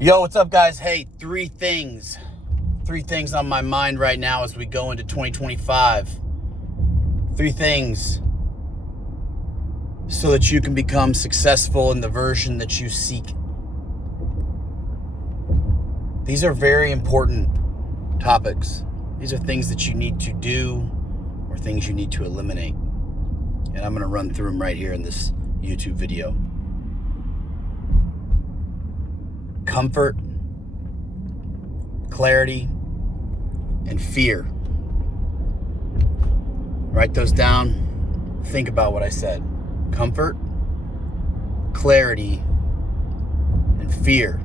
Yo, what's up, guys? Hey, three things on my mind right now as we go into 2025. Three things so that you can become successful in the version that you seek. These are very important topics. These are things that you need to do or things you need to eliminate. And I'm going to run through them right here in this YouTube video. Comfort, clarity, and fear. Write those down. Think about what I said. Comfort, clarity, and fear.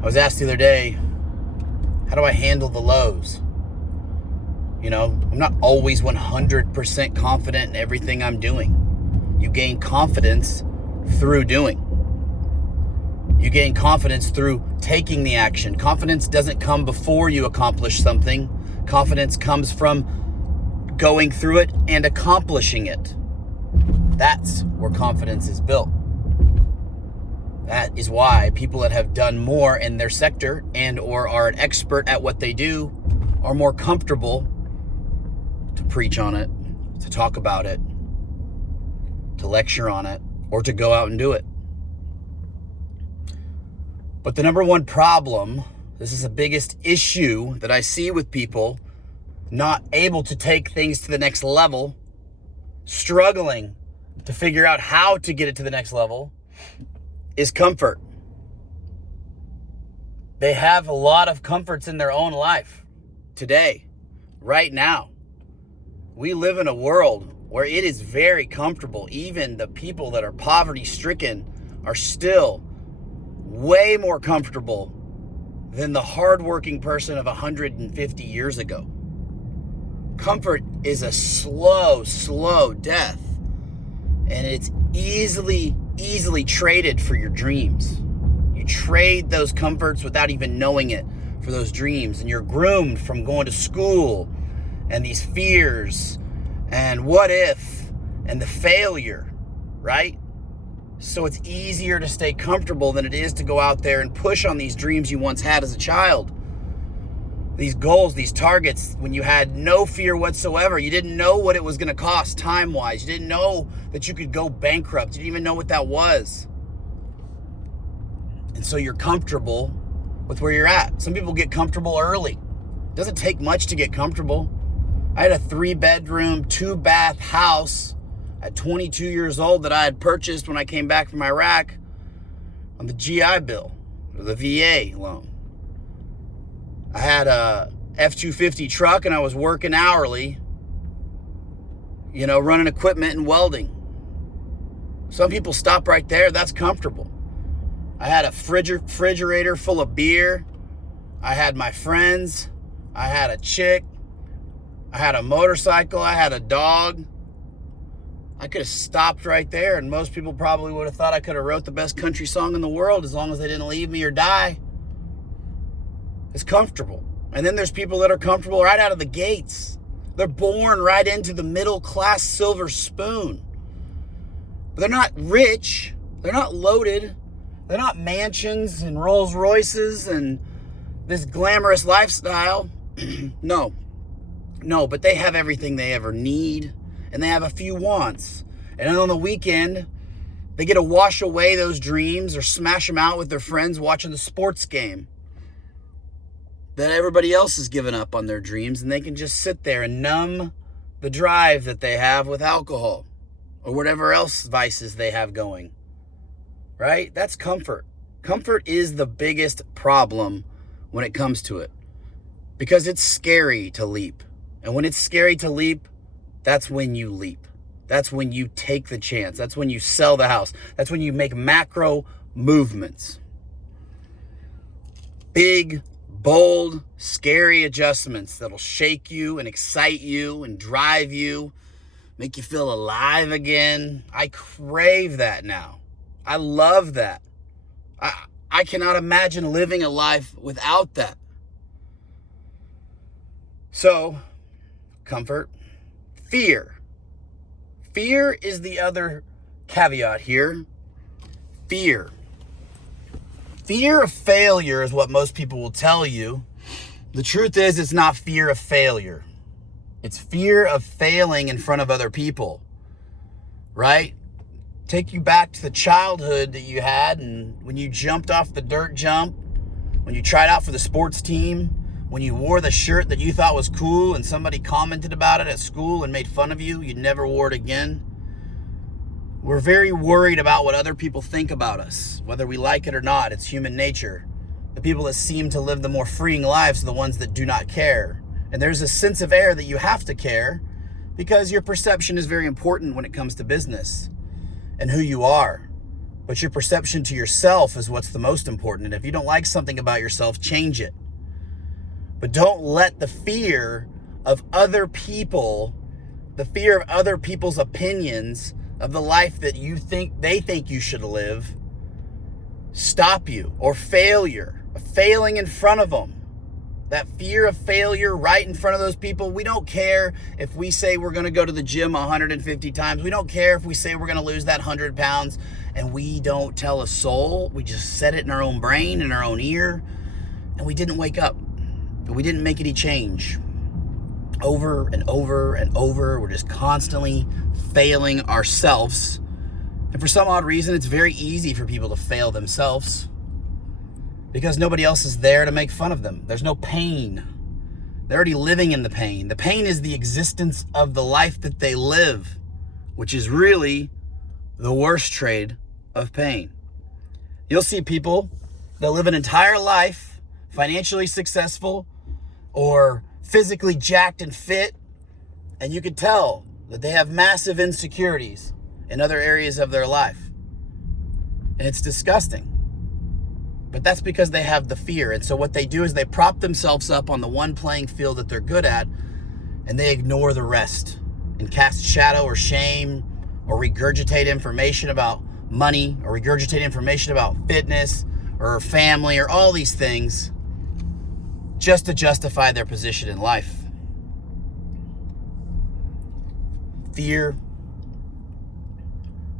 I was asked the other day, how do I handle the lows? You know, I'm not always 100% confident in everything I'm doing. You gain confidence through doing. You gain confidence through taking the action. Confidence doesn't come before you accomplish something. Confidence comes from going through it and accomplishing it. That's where confidence is built. That is why people that have done more in their sector and or are an expert at what they do are more comfortable to preach on it, to talk about it, to lecture on it, or to go out and do it. But the number one problem, this is the biggest issue that I see with people not able to take things to the next level, struggling to figure out how to get it to the next level, is comfort. They have a lot of comforts in their own life today, right now. We live in a world where it is very comfortable. Even the people that are poverty-stricken are still way more comfortable than the hardworking person of 150 years ago. Comfort is a slow death, and it's easily traded for your dreams. You trade those comforts without even knowing it for those dreams, and you're groomed from going to school and these fears and what if and the failure, right? So it's easier to stay comfortable than it is to go out there and push on these dreams you once had as a child. These goals, these targets, when you had no fear whatsoever. You didn't know what it was going to cost time-wise. You didn't know that you could go bankrupt. You didn't even know what that was. And so you're comfortable with where you're at. Some people get comfortable early. It doesn't take much to get comfortable. I had a 3-bedroom, 2-bath house at 22 years old that I had purchased when I came back from Iraq on the GI Bill, or the VA loan. I had a F-250 truck and I was working hourly, running equipment and welding. Some people stop right there. That's comfortable. I had a refrigerator full of beer. I had my friends. I had a chick. I had a motorcycle. I had a dog. I could have stopped right there, and most people probably would have thought I could have wrote the best country song in the world as long as they didn't leave me or die. It's comfortable. And then there's people that are comfortable right out of the gates. They're born right into the middle-class silver spoon. But they're not rich. They're not loaded. They're not mansions and Rolls Royces and this glamorous lifestyle. No, but they have everything they ever need. And they have a few wants. And then on the weekend, they get to wash away those dreams or smash them out with their friends watching the sports game that everybody else has given up on their dreams, and they can just sit there and numb the drive that they have with alcohol or whatever else vices they have going, right? That's comfort. Comfort is the biggest problem when it comes to it because it's scary to leap. And when it's scary to leap, that's when you leap. That's when you take the chance. That's when you sell the house. That's when you make macro movements. Big, bold, scary adjustments that'll shake you and excite you and drive you, make you feel alive again. I crave that now. I love that. I cannot imagine living a life without that. So, comfort. Fear. Fear is the other caveat here. Fear. Fear of failure is what most people will tell you. The truth is, it's not fear of failure. It's fear of failing in front of other people, right? Take you back to the childhood that you had, and when you jumped off the dirt jump, when you tried out for the sports team, when you wore the shirt that you thought was cool and somebody commented about it at school and made fun of you, you never wore it again. We're very worried about what other people think about us, whether we like it or not. It's human nature. The people that seem to live the more freeing lives are the ones that do not care. And there's a sense of air that you have to care because your perception is very important when it comes to business and who you are. But your perception to yourself is what's the most important. And if you don't like something about yourself, change it. But don't let the fear of other people, the fear of other people's opinions of the life that they think you should live, stop you, or failure, failing in front of them. That fear of failure right in front of those people. We don't care if we say we're going to go to the gym 150 times. We don't care if we say we're going to lose that 100 pounds and we don't tell a soul. We just said it in our own brain, in our own ear, and we didn't wake up. We didn't make any change. Over and over and over, we're just constantly failing ourselves. And for some odd reason, it's very easy for people to fail themselves because nobody else is there to make fun of them. There's no pain. They're already living in the pain. The pain is the existence of the life that they live, which is really the worst trade of pain. You'll see people that live an entire life financially successful or physically jacked and fit, and you can tell that they have massive insecurities in other areas of their life. And it's disgusting. But that's because they have the fear. And so what they do is they prop themselves up on the one playing field that they're good at, and they ignore the rest and cast shadow or shame or regurgitate information about money or regurgitate information about fitness or family or all these things just to justify their position in life. Fear,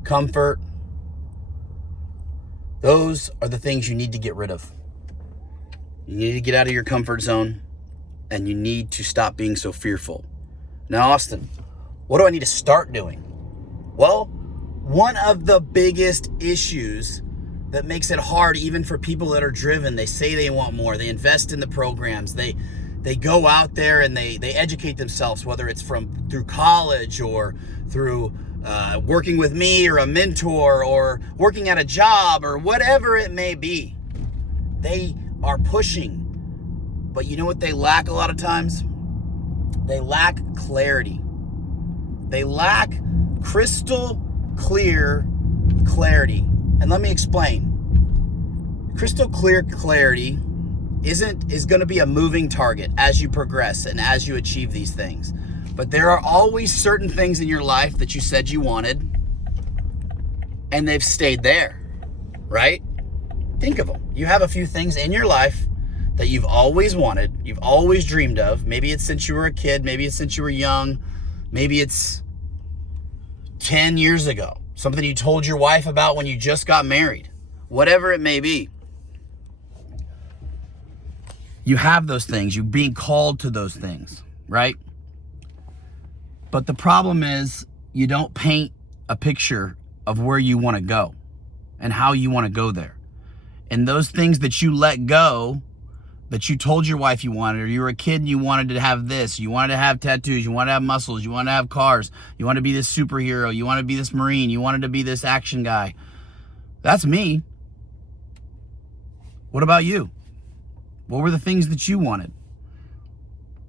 comfort, those are the things you need to get rid of. You need to get out of your comfort zone, and you need to stop being so fearful. Now, Austin, what do I need to start doing? Well, one of the biggest issues that makes it hard even for people that are driven, they say they want more, they invest in the programs, they go out there and they educate themselves, whether it's through college or through working with me or a mentor or working at a job or whatever it may be. They are pushing, but you know what they lack a lot of times? They lack clarity. They lack crystal clear clarity. And let me explain. Crystal clear clarity is going to be a moving target as you progress and as you achieve these things. But there are always certain things in your life that you said you wanted, and they've stayed there, right? Think of them. You have a few things in your life that you've always wanted, you've always dreamed of. Maybe it's since you were a kid, maybe it's since you were young, maybe it's 10 years ago. Something you told your wife about when you just got married. Whatever it may be. You have those things. You're being called to those things, right? But the problem is you don't paint a picture of where you want to go and how you want to go there. And those things that you let go, that you told your wife you wanted, or you were a kid and you wanted to have this, you wanted to have tattoos, you wanted to have muscles, you wanted to have cars, you want to be this superhero, you want to be this Marine, you wanted to be this action guy. That's me. What about you? What were the things that you wanted?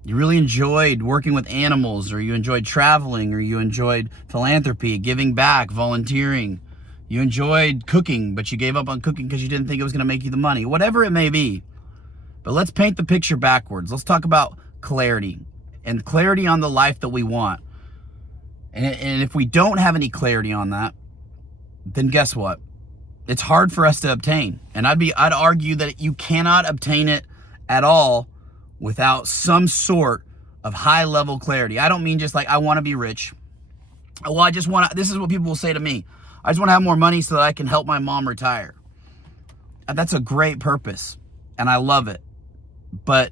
You really enjoyed working with animals, or you enjoyed traveling, or you enjoyed philanthropy, giving back, volunteering. You enjoyed cooking, but you gave up on cooking because you didn't think it was going to make you the money. Whatever it may be. But let's paint the picture backwards. Let's talk about clarity and clarity on the life that we want. And if we don't have any clarity on that, then guess what? It's hard for us to obtain. And I'd argue that you cannot obtain it at all without some sort of high level clarity. I don't mean just like, I want to be rich. Well, this is what people will say to me. I just want to have more money so that I can help my mom retire. And that's a great purpose, and I love it. But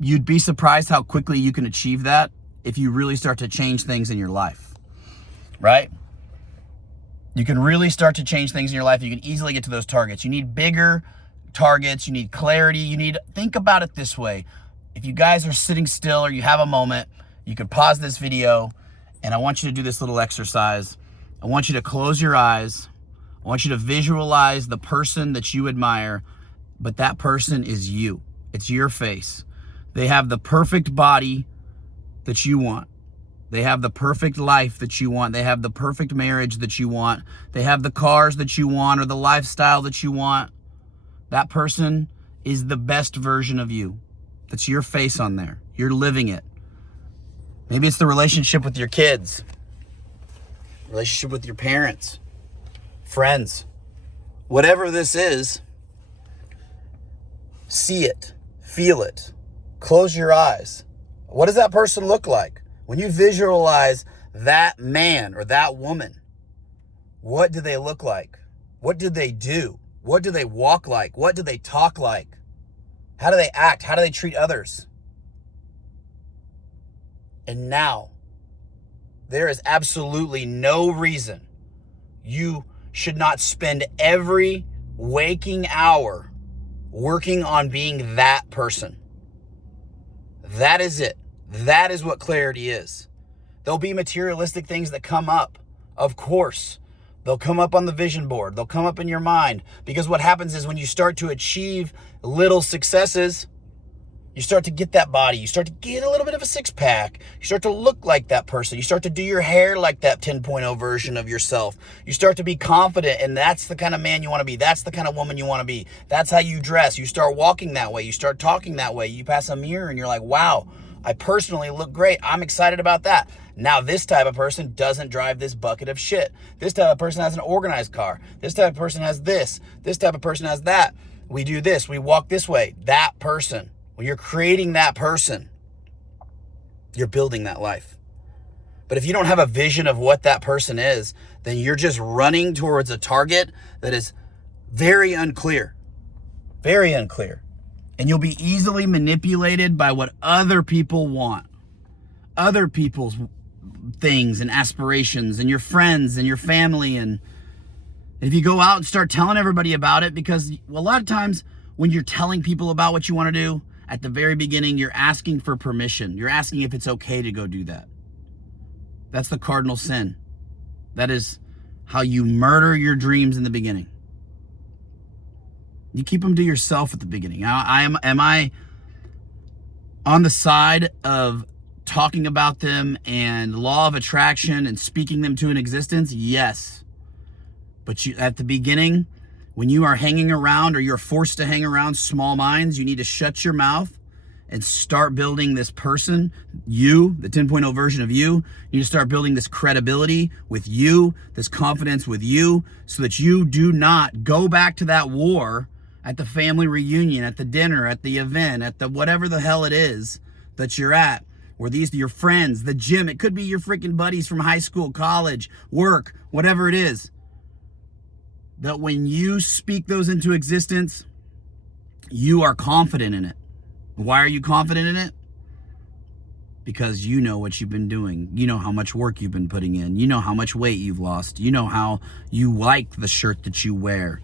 you'd be surprised how quickly you can achieve that if you really start to change things in your life, right? You can really start to change things in your life. You can easily get to those targets. You need bigger targets. You need clarity. Think about it this way. If you guys are sitting still or you have a moment, you can pause this video, and I want you to do this little exercise. I want you to close your eyes. I want you to visualize the person that you admire, but that person is you. It's your face. They have the perfect body that you want. They have the perfect life that you want. They have the perfect marriage that you want. They have the cars that you want or the lifestyle that you want. That person is the best version of you. That's your face on there. You're living it. Maybe it's the relationship with your kids, relationship with your parents, friends. Whatever this is, see it, feel it, close your eyes. What does that person look like? When you visualize that man or that woman, what do they look like? What do they do? What do they walk like? What do they talk like? How do they act? How do they treat others? And now, there is absolutely no reason you should not spend every waking hour working on being that person. That is it. That is what clarity is. There'll be materialistic things that come up. Of course. They'll come up on the vision board. They'll come up in your mind. Because what happens is when you start to achieve little successes, you start to get that body. You start to get a little bit of a six-pack. You start to look like that person. You start to do your hair like that 10.0 version of yourself. You start to be confident, and that's the kind of man you want to be. That's the kind of woman you want to be. That's how you dress. You start walking that way. You start talking that way. You pass a mirror, and you're like, wow, I personally look great. I'm excited about that. Now, this type of person doesn't drive this bucket of shit. This type of person has an organized car. This type of person has this. This type of person has that. We do this. We walk this way. That person. When you're creating that person, you're building that life. But if you don't have a vision of what that person is, then you're just running towards a target that is very unclear. Very unclear. And you'll be easily manipulated by what other people want. Other people's things and aspirations and your friends and your family. And if you go out and start telling everybody about it, because a lot of times when you're telling people about what you want to do, at the very beginning, you're asking for permission. You're asking if it's okay to go do that. That's the cardinal sin. That is how you murder your dreams in the beginning. You keep them to yourself at the beginning. Am I on the side of talking about them and law of attraction and speaking them to an existence? Yes. But at the beginning, when you are hanging around or you're forced to hang around small minds, you need to shut your mouth and start building this person, you, the 10.0 version of you. You need to start building this credibility with you, this confidence with you, so that you do not go back to that war at the family reunion, at the dinner, at the event, at the whatever the hell it is that you're at, where these are your friends, the gym. It could be your freaking buddies from high school, college, work, whatever it is. That when you speak those into existence, you are confident in it. Why are you confident in it? Because you know what you've been doing. You know how much work you've been putting in. You know how much weight you've lost. You know how you like the shirt that you wear.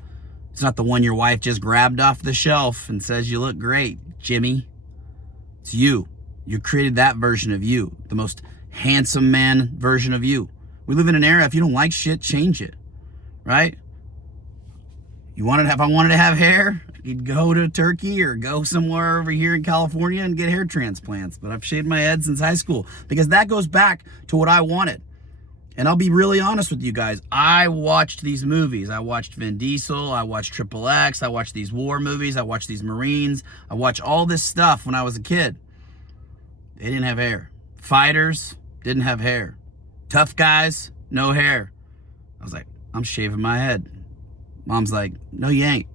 It's not the one your wife just grabbed off the shelf and says you look great, Jimmy. It's you. You created that version of you, the most handsome man version of you. We live in an era, if you don't like shit, change it, right? If I wanted to have hair, you'd go to Turkey or go somewhere over here in California and get hair transplants. But I've shaved my head since high school because that goes back to what I wanted. And I'll be really honest with you guys. I watched these movies. I watched Vin Diesel. I watched Triple X. I watched these war movies. I watched these Marines. I watched all this stuff when I was a kid. They didn't have hair. Fighters didn't have hair. Tough guys, no hair. I was like, I'm shaving my head. Mom's like, no, you ain't.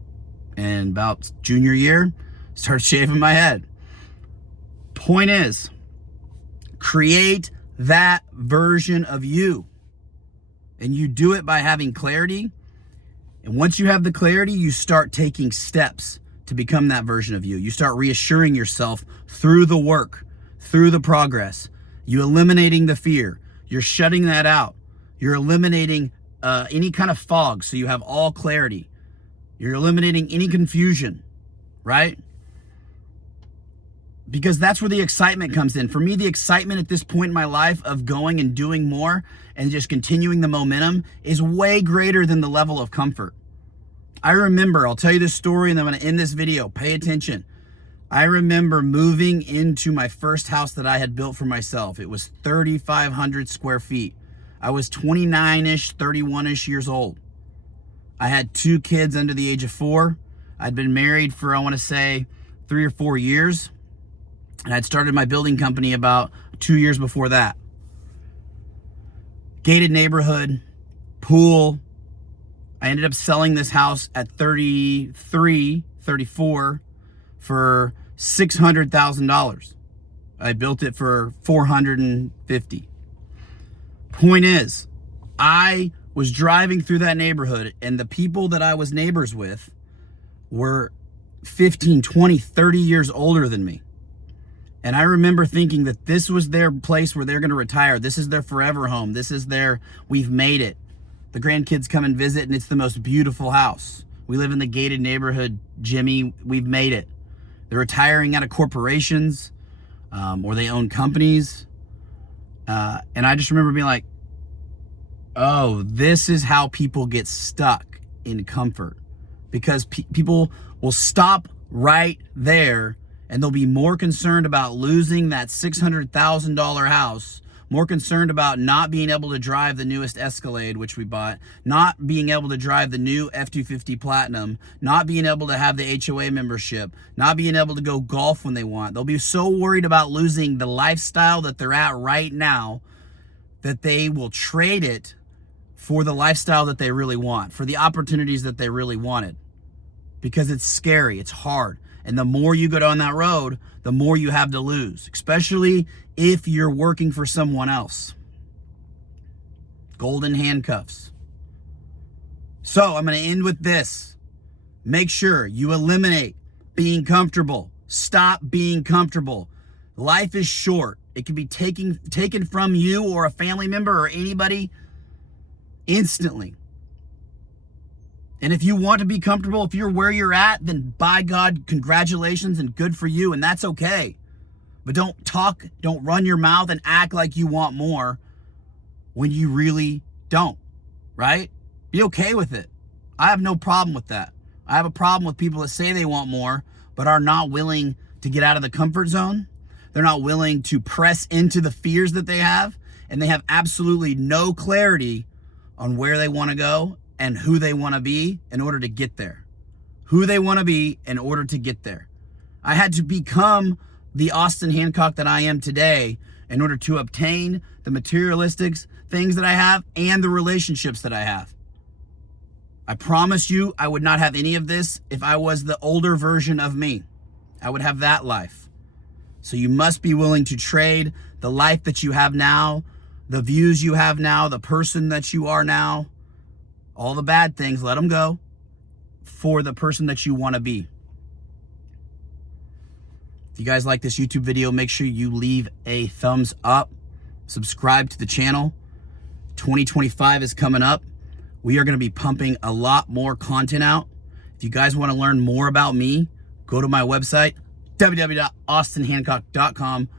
And about junior year, started shaving my head. Point is, create that version of you. And you do it by having clarity. And once you have the clarity, you start taking steps to become that version of you. You start reassuring yourself through the work, through the progress. You eliminating the fear. You're shutting that out. You're eliminating any kind of fog, so you have all clarity. You're eliminating any confusion, right? Because that's where the excitement comes in. For me, the excitement at this point in my life of going and doing more and just continuing the momentum is way greater than the level of comfort. I remember, I'll tell you this story and I'm going to end this video. Pay attention. I remember moving into my first house that I had built for myself. It was 3,500 square feet. I was 29-ish, 31-ish years old. I had 2 kids under the age of 4. I'd been married for, I want to say, 3 or 4 years. And I'd started my building company about 2 years before that. Gated neighborhood, pool. I ended up selling this house at 33, 34 for $600,000. I built it for $450,000. Point is, I was driving through that neighborhood and the people that I was neighbors with were 15, 20, 30 years older than me. And I remember thinking that this was their place where they're going to retire. This is their forever home. This is their, we've made it. The grandkids come and visit and it's the most beautiful house. We live in the gated neighborhood, Jimmy. We've made it. They're retiring out of corporations or they own companies. And I just remember being like, oh, this is how people get stuck in comfort. Because people will stop right there and they'll be more concerned about losing that $600,000 house, more concerned about not being able to drive the newest Escalade, which we bought, not being able to drive the new F-250 Platinum, not being able to have the HOA membership, not being able to go golf when they want. They'll be so worried about losing the lifestyle that they're at right now that they will trade it for the lifestyle that they really want, for the opportunities that they really wanted. Because it's scary, it's hard. And the more you go down that road, the more you have to lose, especially if you're working for someone else. Golden handcuffs. So I'm going to end with this. Make sure you eliminate being comfortable. Stop being comfortable. Life is short. It can be taken from you or a family member or anybody instantly. And if you want to be comfortable, if you're where you're at, then by God, congratulations and good for you. And that's okay. But don't run your mouth and act like you want more when you really don't, right? Be okay with it. I have no problem with that. I have a problem with people that say they want more, but are not willing to get out of the comfort zone. They're not willing to press into the fears that they have. And they have absolutely no clarity on where they want to go and who they want to be in order to get there. Who they want to be in order to get there. I had to become the Austin Hancock that I am today in order to obtain the materialistic things that I have and the relationships that I have. I promise you I would not have any of this if I was the older version of me. I would have that life. So you must be willing to trade the life that you have now, the views you have now, the person that you are now, all the bad things, let them go, for the person that you want to be. If you guys like this YouTube video, make sure you leave a thumbs up, subscribe to the channel. 2025 is coming up. We are going to be pumping a lot more content out. If you guys want to learn more about me, go to my website, www.austinhancock.com.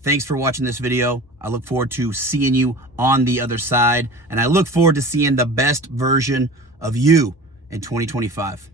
Thanks for watching this video. I look forward to seeing you on the other side, and I look forward to seeing the best version of you in 2025.